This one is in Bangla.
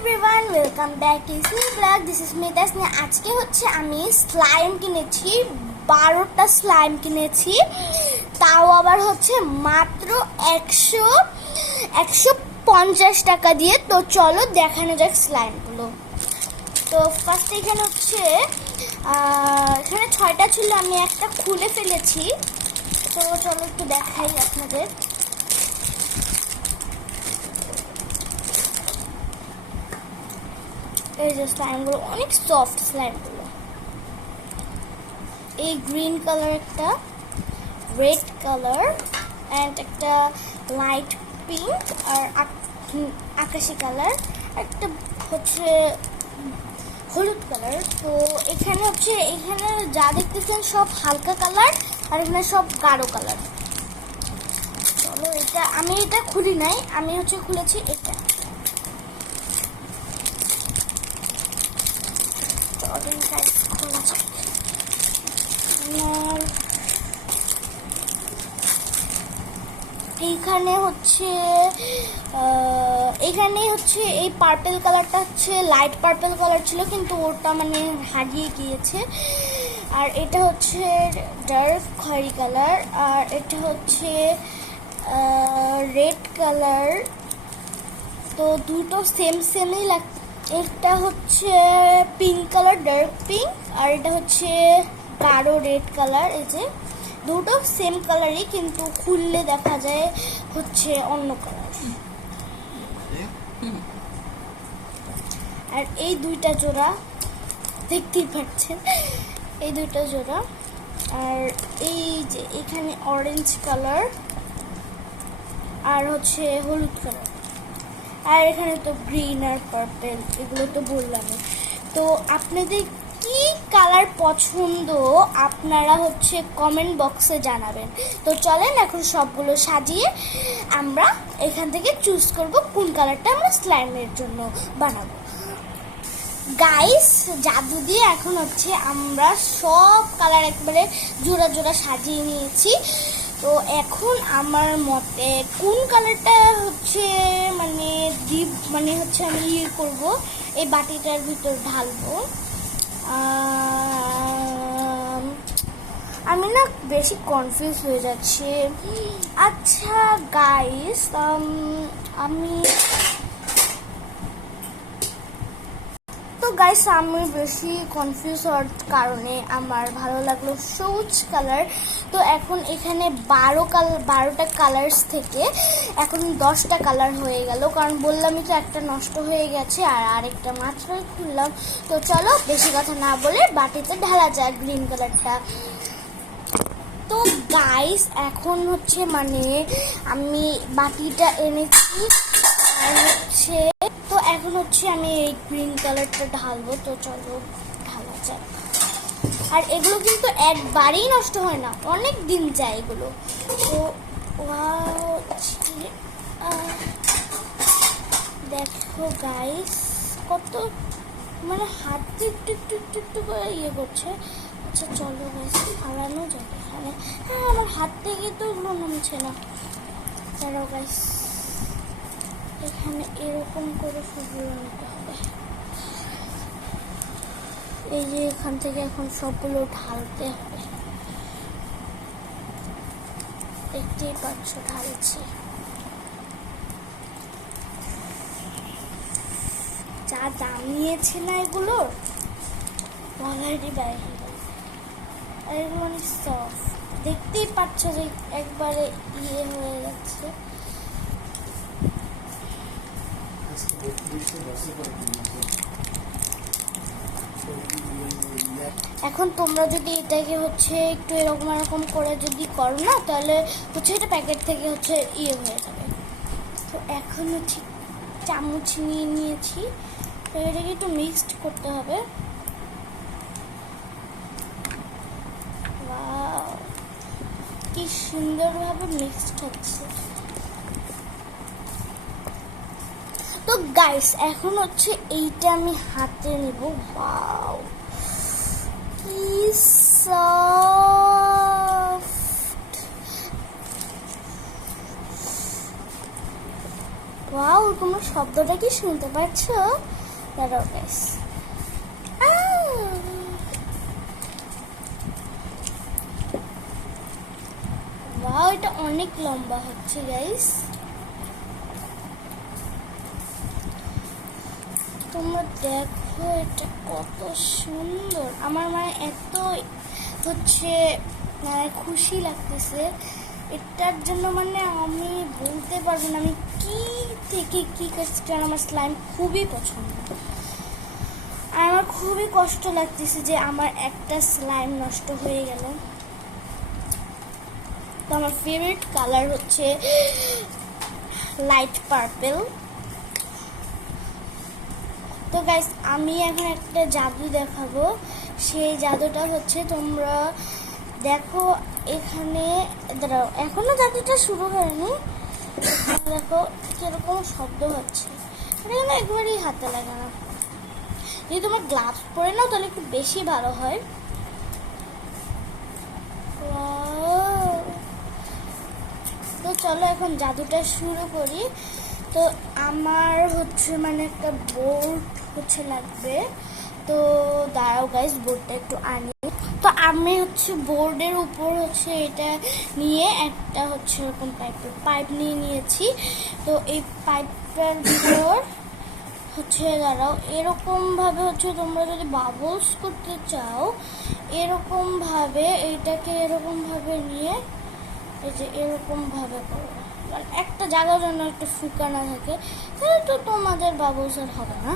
Everyone, welcome back to Snee blog. This is me Tasnia. আজকে হচ্ছে আমি স্লাইম কিনেছি, 12টা স্লাইম কিনেছি, তাও আবার হচ্ছে মাত্র 150 টাকা দিয়ে। তো চলো দেখানো যাক স্লাইমগুলো। তো ফার্স্ট এখানে হচ্ছে এখানে 6টা ছিল, আমি একটা খুলে ফেলেছি। তো চলো একটু দেখাই আপনাদের। এই যে স্লাইমগুলো অনেক সফট স্লাইমগুলো। এই গ্রিন কালার, একটা রেড কালার অ্যান্ড একটা লাইট পিঙ্ক আর আকাশি কালার, একটা হচ্ছে হলুদ কালার। তো এখানে হচ্ছে এখানে যা দেখতেছেন সব হালকা কালার আর এখানে সব গাঢ় কালার। চলো আমি এটা খুলি নাই, আমি হচ্ছে খুলেছি এটা। এইখানে হচ্ছে এই পার্পল কালারটা হচ্ছে লাইট পার্পল কালার ছিল, কিন্তু ওটা মানে হারিয়ে গিয়েছে। আর এটা হচ্ছে ডার্ক খয়েরি কালার, আর এটা হচ্ছে রেড কালার। তো দুটো সেমই একটা হচ্ছে পিঙ্ক কালার, ডার্ক পিঙ্ক, আর এটা হচ্ছে গাঢ় রেড কালার। এই যে দুটো সেম কালারই, কিন্তু খুললে দেখা যায় হচ্ছে অন্য কালার। আর এই দুইটা জোড়া দেখতেই পাচ্ছেন, এই দুইটা জোড়া। আর এই যে এখানে অরেঞ্জ কালার আর হচ্ছে হলুদ কালার, আর এখানে তো গ্রিন আর পার্পল, এগুলো তো বললাম। তো আপনাদের কি কালার পছন্দ আপনারা হচ্ছে কমেন্ট বক্সে জানাবেন। তো চলেন এখন সবগুলো সাজিয়ে আমরা এখান থেকে চুজ করব কোন কালারটা আমরা স্লাইমের জন্য বানাবো। গাইস, জাদু দিয়ে এখন হচ্ছে আমরা সব কালার একবারে জোড়া জোড়া সাজিয়ে নিয়েছি। তো এখন আমার মতে কোন কালারটা হচ্ছে মানে হচ্ছে আমি করব, এই বাটিটার ভিতর ঢালবো। আমি না বেশি কনফিউজ হয়ে যাচ্ছি। আচ্ছা গাইস, আমি বেশি কনফিউজ হওয়ার কারণে আমার ভালো লাগলো সবুজ কালার। তো এখন এখানে 12টা কালার্স থেকে এখন 10টা কালার হয়ে গেল, কারণ বললামই তো একটা নষ্ট হয়ে গেছে আর আরেকটা মাত্রই খুললাম। তো চলো বেশি কথা না বলে বাটিতে ঢালা যায় গ্রিন কালারটা। তো গাইস, এখন হচ্ছে আমি বাটিটা এনেছি আর হচ্ছে তো এখন হচ্ছে আমি এই গ্রিন কালারটা ঢালবো। তো চলো ঢালা যায়। আর এগুলো কিন্তু একবারেই নষ্ট হয় না, অনেক দিন যায় এগুলো। তো দেখো গাইস, কত হাতে একটু একটু একটু একটু করে করছে। আচ্ছা চলো গাইস, হারানো যাবে এখানে। হ্যাঁ, আমার হাত থেকে তো এগুলো নামছে না। চলো গাইস, এখানে এরকম করে সবগুলো নিতে হবে। এই যে এখান থেকে এখন সবগুলো ঢালতে হবে, দেখতেই পাচ্ছ ঢালছি। যা দাম নিয়েছে না এগুলো বলারই বাইরে। আর এগুলো অনেক সফট, দেখতেই পাচ্ছ যে একবারে হয়ে যাচ্ছে। এখন তোমরা যদি এটাকে হচ্ছে একটু এরকম করে যদি করো না, তাহলে হচ্ছে এটা প্যাকেট থেকে হচ্ছে হয়ে যাবে। তো এখন হচ্ছে চামচ নিয়ে নিয়েছি, তো এটাকে একটু মিক্সড করতে হবে। কি সুন্দরভাবে মিক্সড হচ্ছে। তো গাইস, এখন হচ্ছে এইটা আমি হাতে নেব। ওয়াও, কি সফট। ওয়াও, তোমরা শব্দটা কি শুনতে পাচ্ছ? দাঁড়াও গাইস। ওয়াও, এটা অনেক লম্বা হচ্ছে গাইস। তোমরা দেখো এটা কত সুন্দর। আমার মানে এত হচ্ছে খুশি লাগতেছে এটার জন্য, মানে আমি বলতে পারবো না আমি কি থেকে কি করছি। কারণ আমার স্লাইম খুবই পছন্দ আর আমার খুবই কষ্ট লাগতেছে যে আমার একটা স্লাইম নষ্ট হয়ে গেল। তো আমার ফেভারিট কালার হচ্ছে লাইট পার্পল। তো গাইস, আমি এখন একটা জাদু দেখাবো। সেই জাদুটা হচ্ছে তোমরা দেখো এখানে, দাঁড়াও এখনো জাদুটা শুরু হয়নি। দেখো কিরকম শব্দ হচ্ছে, এটা কিন্তু একবারই হাতে লাগে না। যদি তোমার গ্লাভস পরে নাও তাহলে একটু বেশি ভালো হয়। তো চলো এখন জাদুটা শুরু করি। তো আমার হচ্ছে মানে একটা বোর্ড হচ্ছে লাগবে। তো দাঁড়াও গাইস, বোর্ডটা একটু আনি। তো আমি হচ্ছে বোর্ডের উপর হচ্ছে এটা নিয়ে একটা হচ্ছে এরকম পাইপ নিয়ে নিয়েছি। তো এই পাইপটার ভিতর হচ্ছে দাঁড়াও এরকম ভাবে হচ্ছে তোমরা যদি বাবলস করতে চাও এরকম ভাবে এইটাকে এরকম ভাবে নিয়ে এই যে এরকম ভাবে করো। একটা জায়গার জন্য একটু ফুকা না থাকে তাহলে তো তোমাদের বাবলস আর হবে না।